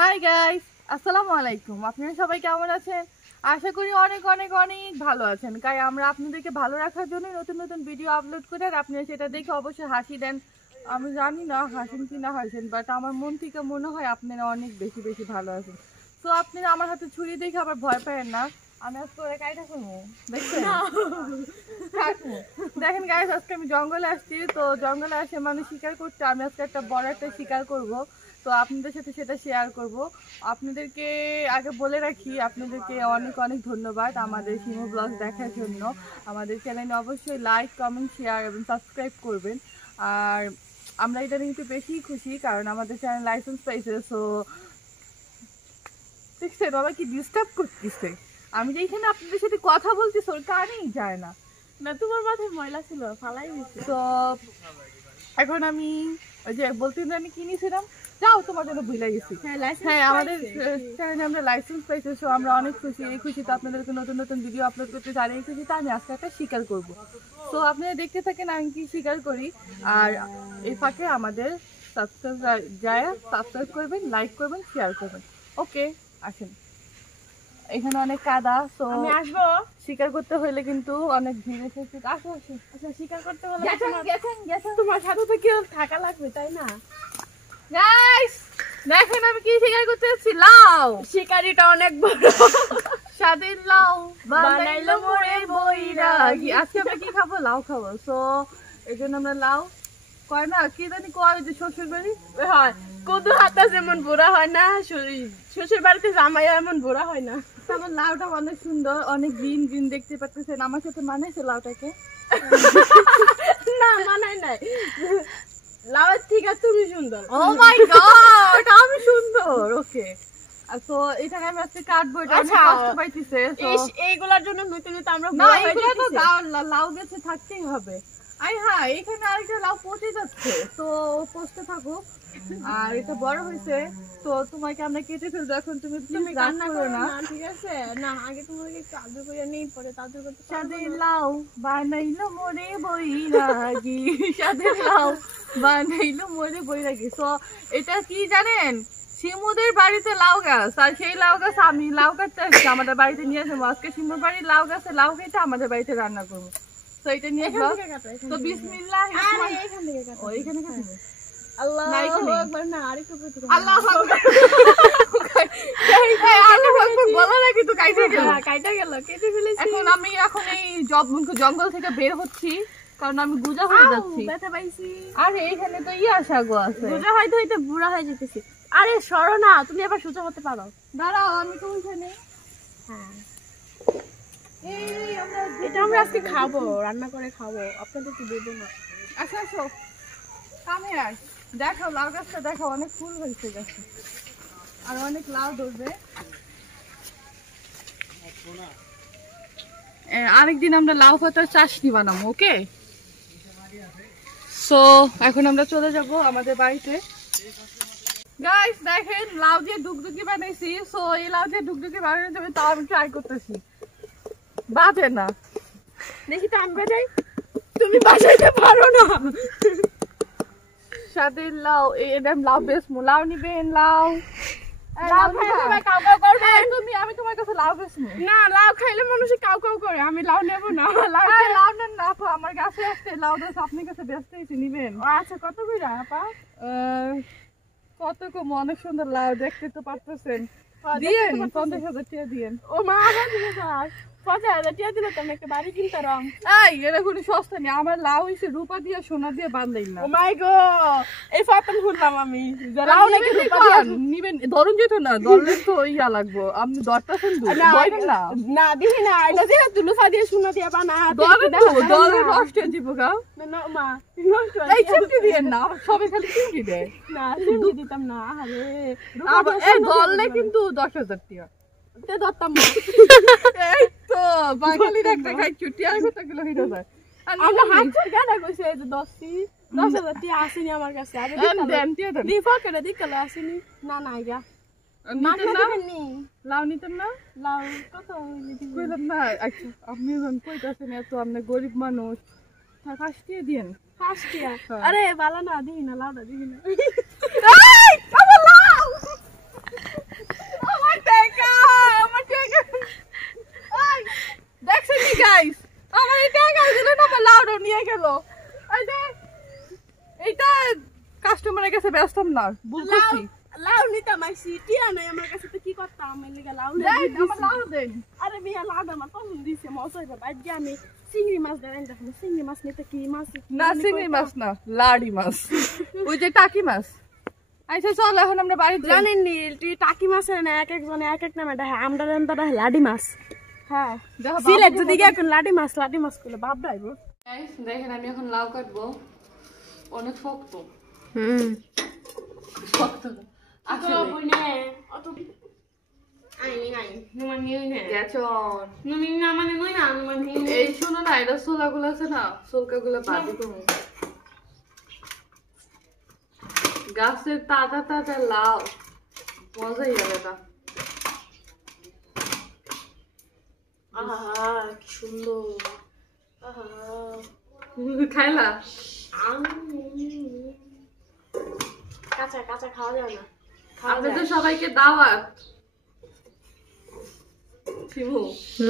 Hi guys, আসসালামু আলাইকুম। আপনারা সবাই কেমন আছেন? আশা করি অনেক অনেক অনেক ভালো আছেন। তাই আমরা আপনাদেরকে ভালো রাখার জন্য নতুন নতুন ভিডিও আপলোড করি, আর আপনারা সেটা দেখে অবশ্যই হাসি দেন। আমি জানি না হাসেন কি না হাসেন, বাট আমার মন থেকে মনে হয় আপনারা অনেক বেশি বেশি ভালো আছেন। তো আপনারা আমার হাতে ছুরি দেখে আবার ভয় পাবেন না। আমি আজকে ওরা কাইটা করবো, দেখছেন? দেখেন গাইস, আজকে আমি জঙ্গলে আসছি। তো জঙ্গলে আসে মানুষ শিকার করতে, আমি আজকে একটা বড় একটা শিকার করব। তো আপনাদের সাথে সেটা শেয়ার করব। আপনাদেরকে আগে বলে রাখি, আপনাদেরকে অনেক অনেক ধন্যবাদ আমাদের শিমু ব্লগ দেখার জন্য। আমাদের চ্যানেলে অবশ্যই লাইক, কমেন্ট, শেয়ার এবং সাবস্ক্রাইব করবেন। আর আমরা এটা নিয়ে একটু বেশি খুশি, কারণ আমাদের চ্যানেল লাইসেন্স পাইছে। সো দেখছেন বাবা কি ডিস্টার্ব করতেছে, আমি যে এখানে আপনাদের সাথে কথা বলতেছি ওর কানেই যায় না। না তোমার মাথায় ময়লা ছিল, ফালাই দিছি। তো এখন আমি ওই যে বলতে আমি কিনেছিলাম, যাও তোমার জন্য ভুলে গেছি। হ্যাঁ, আমাদের চ্যানেলে আমরা লাইসেন্স পাইছি। সো আমরা অনেক খুশি। এই খুশিতে আপনাদেরকে নতুন নতুন ভিডিও আপলোড করতে চাই। এই খুশিতে আমি আজকে একটা শিকার করবো। তো আপনারা দেখতে থাকেন আমি কি শিকার করি। আর এই ফাঁকে আমাদের সাবস্ক্রাইব করবেন, লাইক করবেন, শেয়ার করবেন। ওকে, আসেন। এখানে অনেক কাদা, তো আমি আসবো। শিকার করতে হলে কিন্তু অনেক ভিড় এসেছে। আসো আসো। আচ্ছা, শিকার করতে হলে গেছেন তোমার সাথে তো কেউ থাকা লাগবে, তাই না? গাইস দেখেন আমি কি শিকার করতে যাচ্ছি। লাউ শিকারিটা অনেক বড়। স্বাদের লাউ বানাইলো মোরে বৈরাগী। আজকে আমরা কি খাবো? লাউ খাবো। সো এই জন্য আমরা লাউ কয় না কি জানি কয় যে শ্বশুর বাড়ি হয় কদু হাতা যেমন বুড়া হয় না, শ্বশুর বাড়িতে জামাই এমন বুড়া হয় না। আমার লাউটা অনেক সুন্দর, অনেক গ্রিন গ্রিন দেখতে পাচ্ছেন। আমার সাথে মানাইছে লাউটাকে? না, মানাই নাই। লাউয়ের থেকে তুমি সুন্দর। ও মাই গড, আমি সুন্দর। ওকে, তো এখানে আমি আজকে কাটবো। এটা আমি কষ্ট পাইতেছে। এইগুলার জন্য নতুন নতুন আমরা না, এগুলো তো লাউ গাছে থাকতেই হবে। আই হ্যাঁ, এখানে আরেকটা লাউ পচে যাচ্ছে, তো পচতে থাকুক। আর এটা বড় হয়েছে, তো তোমাকে আমরা কেটে ফেলবো। এখন তুমি কান্না করো করো না। না, ঠিক আছে? না, আগে তোমাকে একটু আদর করে নেই, পরে আদর করতে সাদের লাউ বানাইলো মোরে বৈরাগী, সাদের লাউ বানাইলো মোরে বৈরাগী। তো এটা কি জানেন, শিমুদের বাড়িতে লাউ গাছ, আর সেই লাউ গাছ আমি লাউ কাটতে আসছি আমাদের বাড়িতে নিয়ে আসবো। আজকে শিমুর বাড়ির লাউ গাছে লাউ কেটে আমাদের বাড়িতে রান্না করবো। তো এটা নিয়ে তো বিসমিল্লাহ। এখান থেকে কাটো। ওইখানে কাটবো। আল্লাহু আকবার। না, আরেকটু করতে হবে। আল্লাহু আকবার। আল্লাহু আকবার বলা লাগে তো কাইটা গেল। কাইটা গেল, কেটে ফেলেছি। এখন এই জঙ্গল থেকে বের হচ্ছি, কারণ আমি গুজা হয়ে যাচ্ছি। ব্যথা পাইছি। আরে এইখানে তো শাগো আছে। গুজা হইতে হইতে বুড়া হয়ে যেতেছি। আরে সরো না, তুমি আবার সোজা হতে পারো। দাঁড়াও, আমি তো ওইখানে। হ্যাঁ, এই এটা আমরা আজকে খাবো, রান্না করে খাবো, আপনাদেরকে দেবো না। আসো আসো, কামে আয়। দেখো লাউ গাছটা দেখো, অনেক ফুল হয়েছে গাছে, আর অনেক লাউ ধরবে। আরেকদিন আমরা লাউ পাতার চাটনি বানাবো। ওকে, সো এখন আমরা চলে যাব আমাদের বাড়িতে। গাইস দেখেন, লাউ দিয়ে ডুগডুগি বানাইছি। সো এই লাউ দিয়ে ডুগডুগি বানানোর জন্য তাও আমি ট্রাই করতেছি। বাজে না, দেখি তো আমরা যাই। তুমি বাসাইতে পারো না। সাদের লাউ, এটা লাউ বেশ লাউ নিবেন। লাউ লাউ খাইলে সবাই কাউ কাউ করবে। আমি তোমার কাছে লাউ বেশ না, লাউ খাইলে মানুষ কাউ কাউ করে, আমি লাউ নেব না। লাউ নেন না আপা, আমার গাছে আসছে লাউ গাছ, আপনার কাছে ব্যস্ত হয়েছে, নিবেন? আচ্ছা, কত করে আপা? কত কম, অনেক সুন্দর লাউ, দেখতে তো পারতেছেন। দিয়েন 50,000 টাকা দিয়েন। ও মা, আবার দিলে 50,000 টাকা দিলে তো আমি একটা বাড়ি কিনতাম। এই এটা কোনো সস্তা নেই, আমার লাউ হইছে রূপা দিয়ে সোনা দিয়ে বান্ধাই না। ও মাই গড, এই প্রথম শুনলাম আমি। লাউ নাকি রূপা দিয়ে নিবেন? ধরুন যেত না, ধরলে তো ইয়া লাগবো। আপনি দরটা শুনবো না? না দিহি না, এটা যে রূপা দিয়ে সোনা দিয়ে বানা দরে নষ্ট হয়ে যাবো গা। না মা, এই চিমটি দিয়েন না, সবাই খালি চিমটি দেয়। না, চিমটি দিতাম না। আরে এই ধরলে কিন্তু 10,000 টাকা ধরতাম। এই তো বাঙালির একটা খাই ছুটি, আর কত কিলো হইলো যায়। আমরা হাজার গানা কইছে যে 10,000 টাকা আসেনি আমার কাছে। আরে দিফা করে দিকলে আসেনি। না না আইগা লাউ নিতেন না? লাউ কত কইলাম না। আচ্ছা, আপনি যখন কইতাছেন এত আপনি গরিব মানুষ, 5 টাকা দিয়েন। 5 টাকা? আরে বালা না, দিই না, লাউটা দিই না। না, বুঝতেছি। লাউ নিতে মাইছি টিয়া নাই আমার কাছে, তো কি করতাম আমি লাগা লাউ আমার লাউ দেন। আরে মিয়া লাউ আমার পছন্দ দিছে মজা হবে। আজকে আমি চিংড়ি মাছ দেন দেখুন, চিংড়ি মাছ নিতে কি মাছ? না চিংড়ি মাছ না, লাড়ি মাছ, ওই যে টাকি মাছ। আচ্ছা চল এখন আমরা বাড়িতে যাই। জানেন নি টাকি মাছের না এক একজনে এক এক নামে দেখে, আমরা রান্নাটা লাডি মাছ। হ্যাঁ সিলেট যদি এখন লাডি মাছ করলে বাপ ডাইব। দেখেন আমি এখন লাউ কাটবো, অনেক শক্ত। শক্ত আসলে অত এই শোনো না, এটা সোলাগুলো আছে না, সোলকাগুলো বাদি কমু। গাছের তাজা তাজা লাউ, মজাই আলাদা। আহা কি সুন্দর, খাইলা? কাঁচা কাঁচা খাওয়া যায় না। আপনাদের সবাইকে দাওয়াত,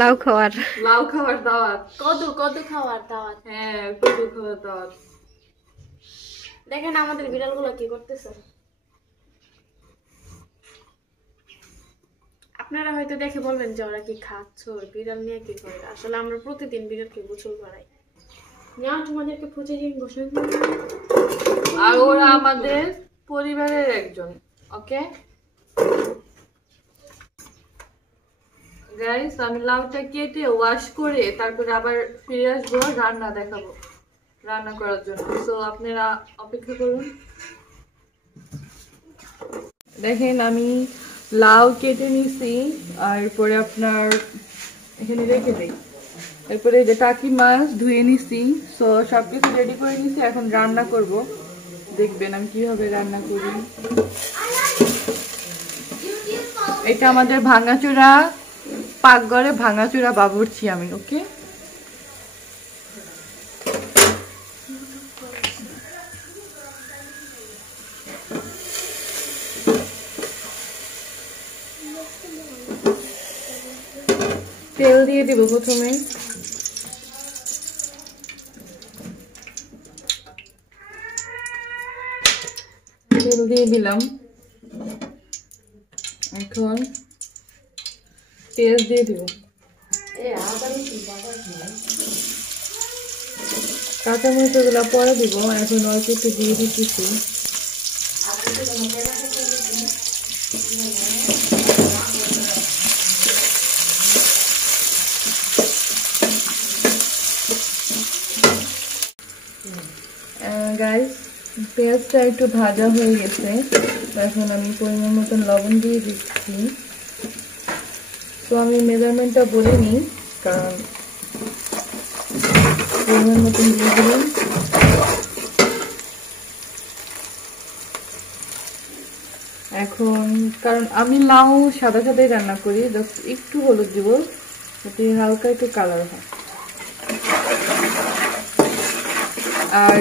লাউ খাওয়ার দাওয়াত। কদু খাওয়ার দাওয়াত। হ্যাঁ কদু খাওয়ার দাওয়াত। দেখেন আমাদের বিড়ালগুলো কি করতেছে। আপনারা হয়তো দেখে বলবেন যে ওরা কি খাচ্ছ, বিড়াল নিয়ে কি করে। আসলে আমরা প্রতিদিন বিড়ালকে গোসল করাই। না তোমাদেরকে প্রতিদিন গোসল করাই। আর ওরা আমাদের পরিবারের একজন। ওকে গাইস, আমি লাউটা কেটে ওয়াশ করে তারপরে আবার ফিরে আসবো রান্না দেখাবো, রান্না করার জন্য। সো আপনারা অপেক্ষা করুন। দেখেন আমি লাউ কেটে নিছি, আর এরপরে আপনার এখানে রেখে দিই। এরপরে এই যে টাকি মাছ ধুয়ে নিছি। সো সবকিছু রেডি করে নিছি, এখন রান্না করব। দেখবেন আমি কিভাবে রান্না করি। এটা আমাদের ভাঙাচোরা পাকঘরে ভাঙাচোরা বাবুর্চি আমি। ওকে তেল দিয়ে দিব প্রথমে। তেল দিয়ে দিলাম, এখন পেঁয়াজ দিয়ে দিব। কাঁচামরিচ গুলা পরে দিব, এখন অল্প একটু দিয়ে দিচ্ছি। গাইস পেঁয়াজটা একটু ভাজা হয়ে গেছে, এখন আমি পরিমাণ মতন লবণ দিয়ে দিচ্ছি। তো আমি মেজারমেন্টটা বলে নিই, কারণ পরিমাণ মতন দিয়ে দিলাম। এখন কারণ আমি লাউ সাদা সাদাই রান্না করি, জাস্ট একটু হলুদ দিব যাতে হালকা একটু কালার হয়। আর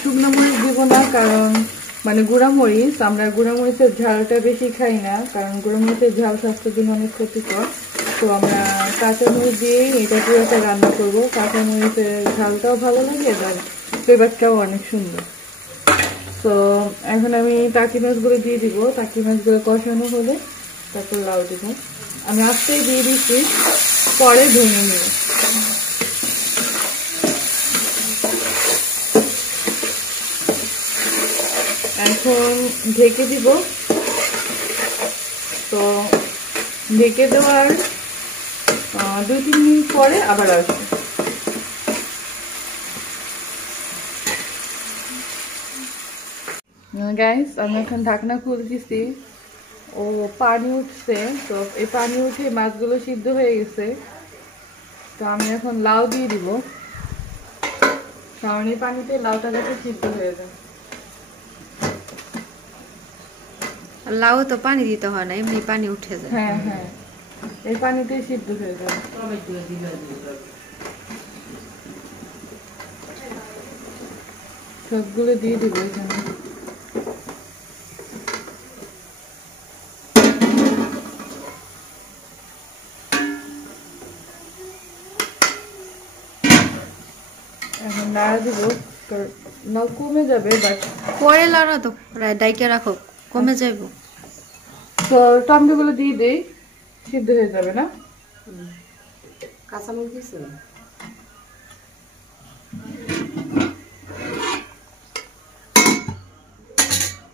শুকনো মরিচ দিব না, কারণ মানে গুঁড়ামরিচ, আমরা গুঁড়ামরিচের ঝালটা বেশি খাই না, কারণ গুঁড়ামরিচের ঝাল স্বাস্থ্যের জন্য অনেক ক্ষতিকর। তো আমরা কাঁচামরিচ দিয়েই এটা পুরোটা রান্না করবো। কাঁচামরিচের ঝালটাও ভালো লাগে, আর ফ্লেভারটাও অনেক সুন্দর। তো এখন আমি টাকি মাছগুলো দিয়ে দিব। টাকি মাছগুলো কষানো হলে তারপর লাউ দিব। আমি আস্তেই দিয়ে দিচ্ছি, পরে ভেঙে নিব। এখন ঢেকে দিব। তো ঢেকে দেওয়ার 2-3 মিনিট পরে আবার আসবো। গাইস আমি এখন ঢাকনা খুলে দিচ্ছি, ও পানি উঠছে। তো এই পানি উঠে মাছগুলো সিদ্ধ হয়ে গেছে। তো আমি এখন লাউ দিয়ে দিব, কারণ এই পানিতে লাউটা যাতে সিদ্ধ হয়ে যায়। লাউ তো পানি দিতে হয় না, এমনি পানি উঠে যায়। হ্যাঁ হ্যাঁ, এই পানিতে সিদ্ধ হয়ে যাবে। সবগুলো দিয়ে দিব এখানে। এখন নাড়া দিব, না কমে যাবে, বাট পরে লড়া তো ডাইকে রাখো, কমে যাইব। তো টমেটোগুলো দিয়ে দেই, সিদ্ধ হয়ে যাবে না? কাঁচামরিচ দিছো?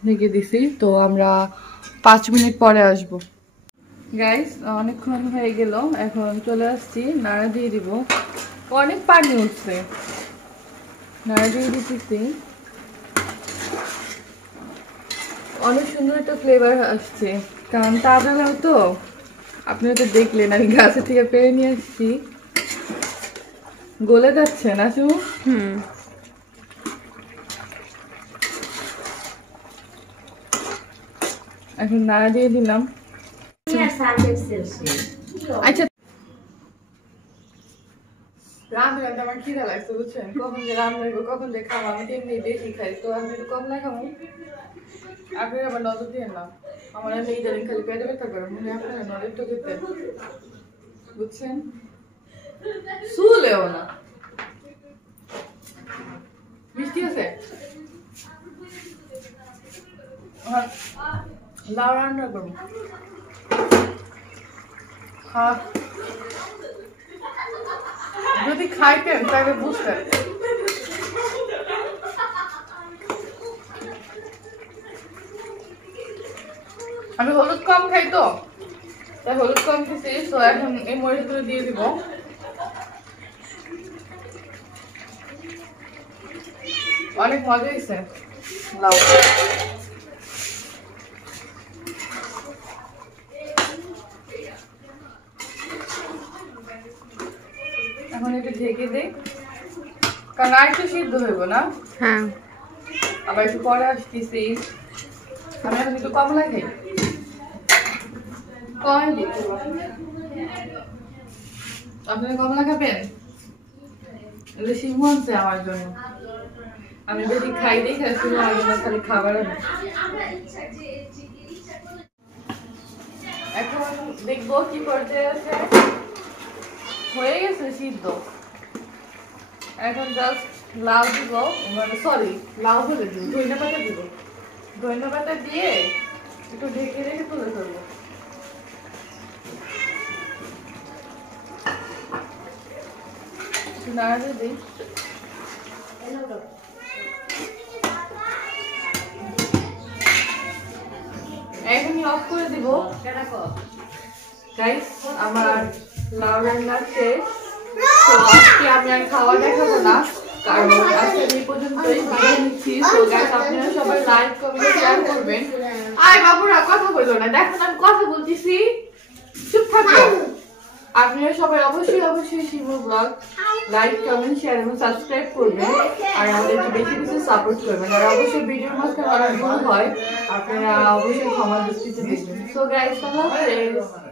ঢেকে দিছি, তো আমরা 5 মিনিট পরে আসবো। গাইস অনেকক্ষণ হয়ে গেল, এখন চলে আসছি, নাড়া দিয়ে দিব। অনেক পানি উঠছে, নাড়া দিয়ে দিতেছি। অনেক সুন্দর একটা ফ্লেভার আসছে, কারণ তাজা লাউ তো, আপনারা তো দেখলেন আমি গাছের থেকে পেরে নিয়ে আসছি। গলে যাচ্ছে না শু? এখন নাড়া দিয়ে দিলাম। আচ্ছা, রান্না রান্না আমার খিদা লাগছে বুঝছেন, কখন যে রান্না করবো কখন যে খাবো, আমি তো এমনি বেশি খাই, তো আমি একটু কম না খাবো। আপনারা আবার নজর দিয়ে না, আমার এমনি ইদানিং খালি পেটে ব্যথা করে, মনে হয় আপনারা নজর তো দিতেন, বুঝছেন? শুলেও না। মিষ্টি আছে? লাউ রান্না করবো। হ্যাঁ, যদি খাইতেন তাহলে বুঝতেন। আমি হলুদ কম খাই তো, তাই হলুদ কম খেয়েছি, তো এখন এই মরিচগুলো দিয়ে দিব। অনেক মজা হয়েছে লাউ। এখন একটু ঢেকে দিই, কারণ আর একটু সিদ্ধ হইব না। হ্যাঁ, আবার একটু পরে আসতেছি। আমি এখন একটু কমলা খাই, কমই দিতে। আপনারা কমলা খাবেন? এটা শিবু আনছে আমার জন্য, আমি যদি খাই দেখে শিবু আমার জন্য খালি খাবার আনে। এখন দেখবো কি পর্যায়ে আছে। হয়ে গেছে সিদ্ধ, এখন জাস্ট লাউ দিব, মানে সরি লাউ বলে দিব, ধনিয়া পাতা দিব। ধনিয়া পাতা দিয়ে একটু ঢেকে রেখে তুলে ফেলবো। একটু নাড়া দিই। এখনই অফ করে দিব। গাইস আমার লাউ রান্না শেষ, তো আজকে আমি আর খাওয়া দেখাবো না, কারণ আজকে এই পর্যন্তই বিদায় নিচ্ছি। তো গাইস আপনারা সবাই লাইক কমেন্ট শেয়ার করবেন। আয় বাবুরা কথা বললো না, দেখুন আমি কথা বলতেছি, চুপ থাকো। আপনারা সবাই অবশ্যই Shibu blog like comment share এবং সাবস্ক্রাইব করবেন, আর আমাদেরকে বেশি বেশি সাপোর্ট করবেন। আর অবশ্যই ভিডিওর মাঝখানে অনেক ভুল হয়, আপনারা অবশ্যই ক্ষমা দৃষ্টিতে দেখবেন। সো গাইস আল্লাহ হাফেজ।